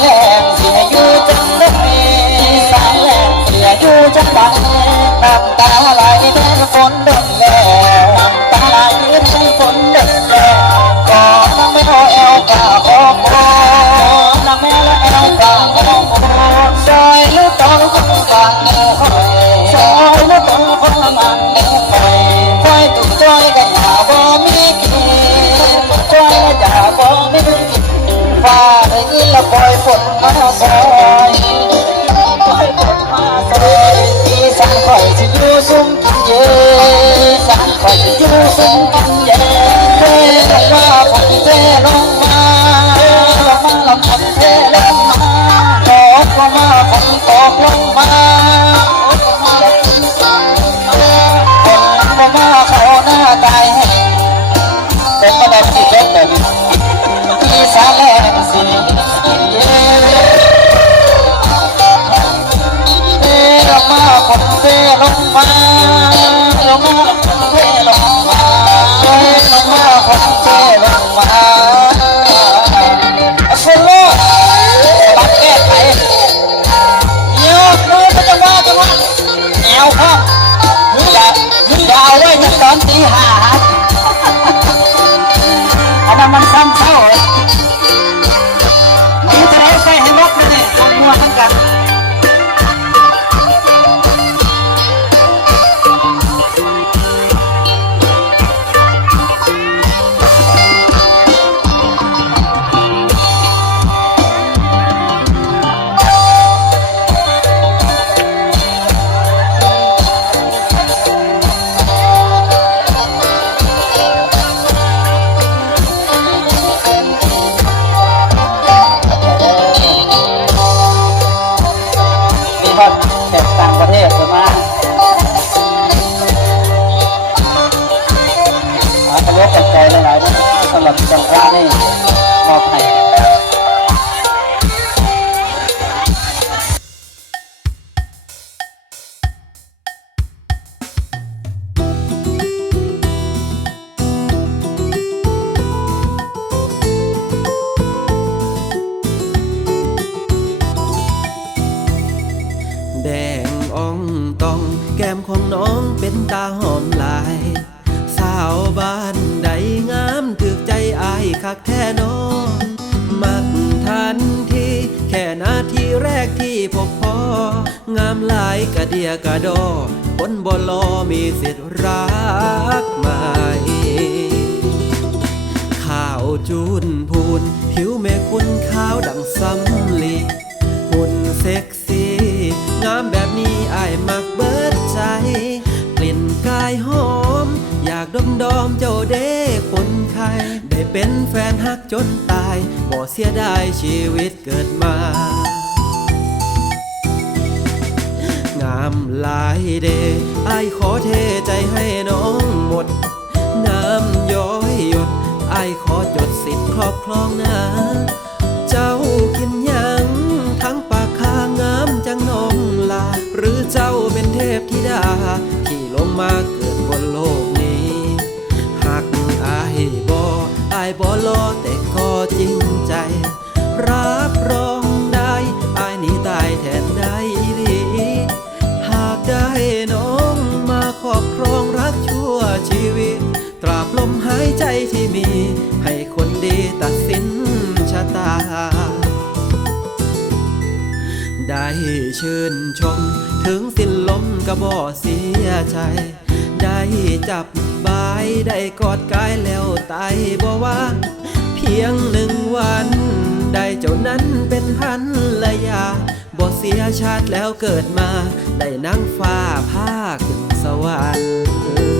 แหลงเสียอยู่จังได้สายแหงเสียอยู่จังด้น้ำตาไหลแทนฝนโดนแหงตาไหลแมาลงมาคนเทลงมาลงมาคนเทลงมาเฟลโลปักแก้ไขยกมือประจังหะจังหะวข้างมืออย่าอย่าเอาไว้มืออนตีห้าอันนั้นมันซ้ำเท่าได้ใส่ให้เลยเนี่ยลงมัวทั้งกัน จับใจหลายๆนะสำหรับจังหวะนี่มอบให้แก้มของน้องเป็นตาหอมลาย สาวบ้า นอมักทันทีแค่นาทีแรกที่พบพองามหลายกะเดียกระดอคนบ่ลอมีสิทธิ์รั จนตายบ่เสียดายชีวิตเกิดมา งามหลายเดไอขอเทใจให้น้องหมด น้ำย้อยหยดไอขอจดสิทธิ์ครอบครองนะัดสินชะตา ได้ชื่นชมถึงสิ้นลมกระบอเสียใจได้จับบายได้กอดกายแล้วตายบ่ว่าเพียงหนึ่งวัน ได้เจ้านั้นเป็นพันละยาบ่เสียชาติแล้วเกิดมา ได้นั่งฟ้าภาคสวรรค์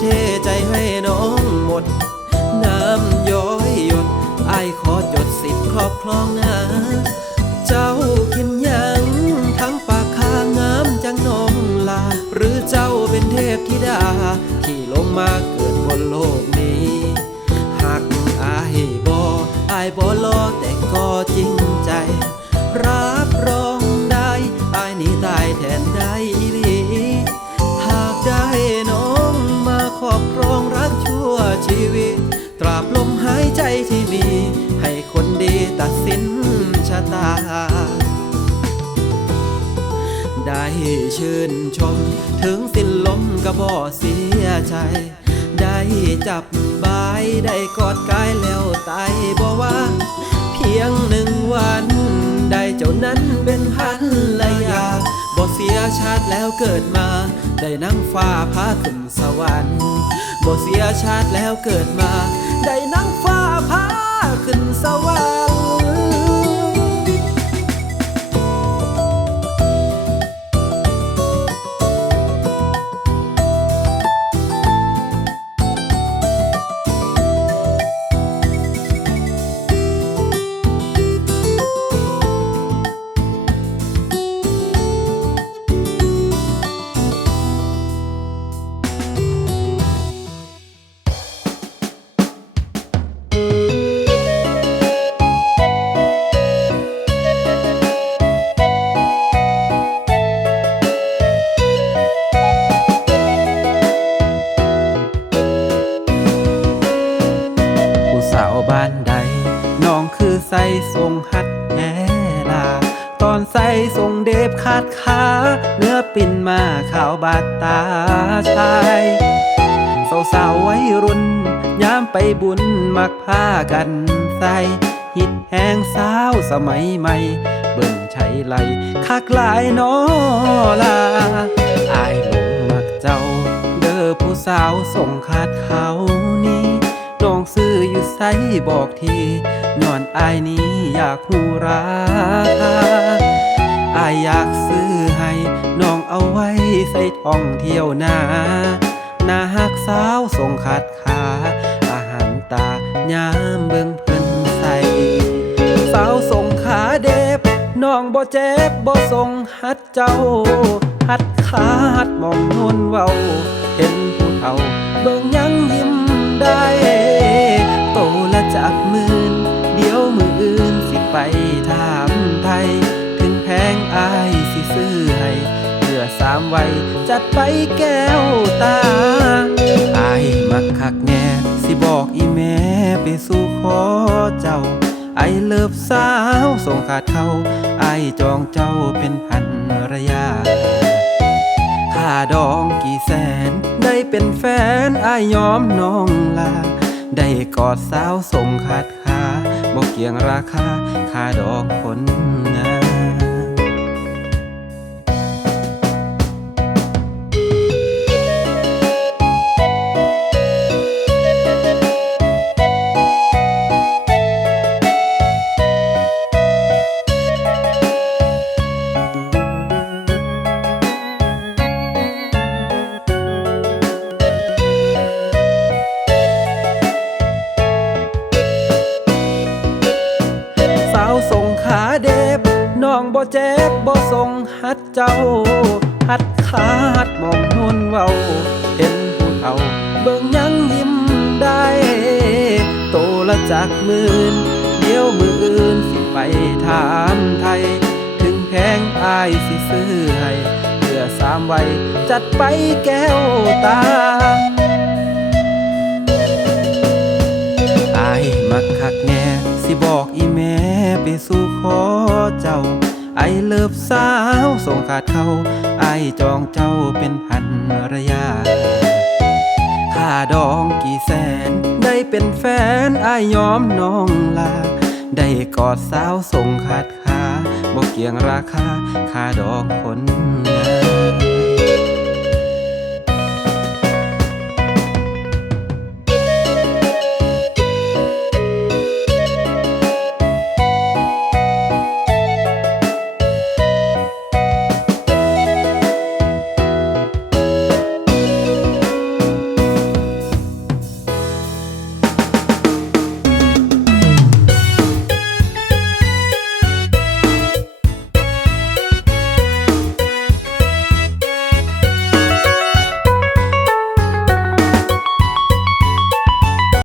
เทใจให้น้องหมด น้ำย้อยหยดไอขอจดสิทธิ์ครอบครองนะเจ้ากินยังทั้งปากคางามจังน้องลา หรือเจ้าเป็นเทพธิดา ที่ลงมาเกิดบนโลกนี้หากอายบออายบอรอแต่ก็จริงใจ รับรอง ตัดสินชะตา ได้ชื่นชมถึงสิ้นลมก็บ่เสียใจได้จับบายได้กอดกายแล้วตายบ่ว่า เพียงหนึ่งวัน ได้เจ้านั้นเป็นพันละยาบ่เสียชาติแล้วเกิดมา ได้นั่งฟ้าพาขึ้นสวรรค์บ่เสียชาติแล้วเกิดมา ได้นั่งฟ้าพาขึ้นสวรรค์าดขาเนื้อปิ่นมาขาวบาดตาชายสาวๆวัยรุ่นยามไปบุญมักพากันใส่ฮิตแหงสาวสมัยใหม่ เบิ่งใช้ไหลคักหลายนอลาอายหลงมักเจ้า เด้อผู้สาวส่งขาดเขานี้น้องซื้ออยู่ไสบอกทีย้อนอายนี้อยากหูราคา อายอยากซื้อให้น้องเอาไว้ใส่ท่องเที่ยวนาหนาหักสาวส่งขาดขาอาหารตายามเบิ่งเพิ่นใส่สาวส่งขาเด็บน้องบ่เจ็บบ่ส่งหัดเจ้า หัดขาหัดมองนวลเว้า เห็นผู้เฒ่าเบิ่งยัง อสามไว้จัดไปแก้วตาอายมักคักแน่สิบอกอีแม่ไปสู่ขอเจ้าไอเลิฟสาวส่งขาดเขาไอจองเจ้าเป็นพันรยาค่าดองกี่แสน ได้เป็นแฟนไอยอมน้องลา ได้กอดสาวส่งขาดขาบอกเกี่ยงราคาค่าดองคน ขาเด็บน้องบ่เจ็บบ่ส่งหัดเจ้า หัดขาหัดมองนวลเว้าเห็นผู้เฒ่าเบิ่งยังยิ้มได้ โตละจากหมื่นเดี๋ยวมืออื่นสิไปถามไทย ถึงแพงอายสิซื้อให้เพื่อสามไว้จัดไปแก้วตาอายมักคักแน่ สิบอกอีแม่ไปสู่ขอเจ้า ไอเลิฟสาวส่งขาดเขาไอจองเจ้าเป็นพันระยาค่าดองกี่แสน ได้เป็นแฟนไอยอมน้องลา ได้กอดสาวส่งขาดขาบอกเกี่ยงราคาค่าดอกคน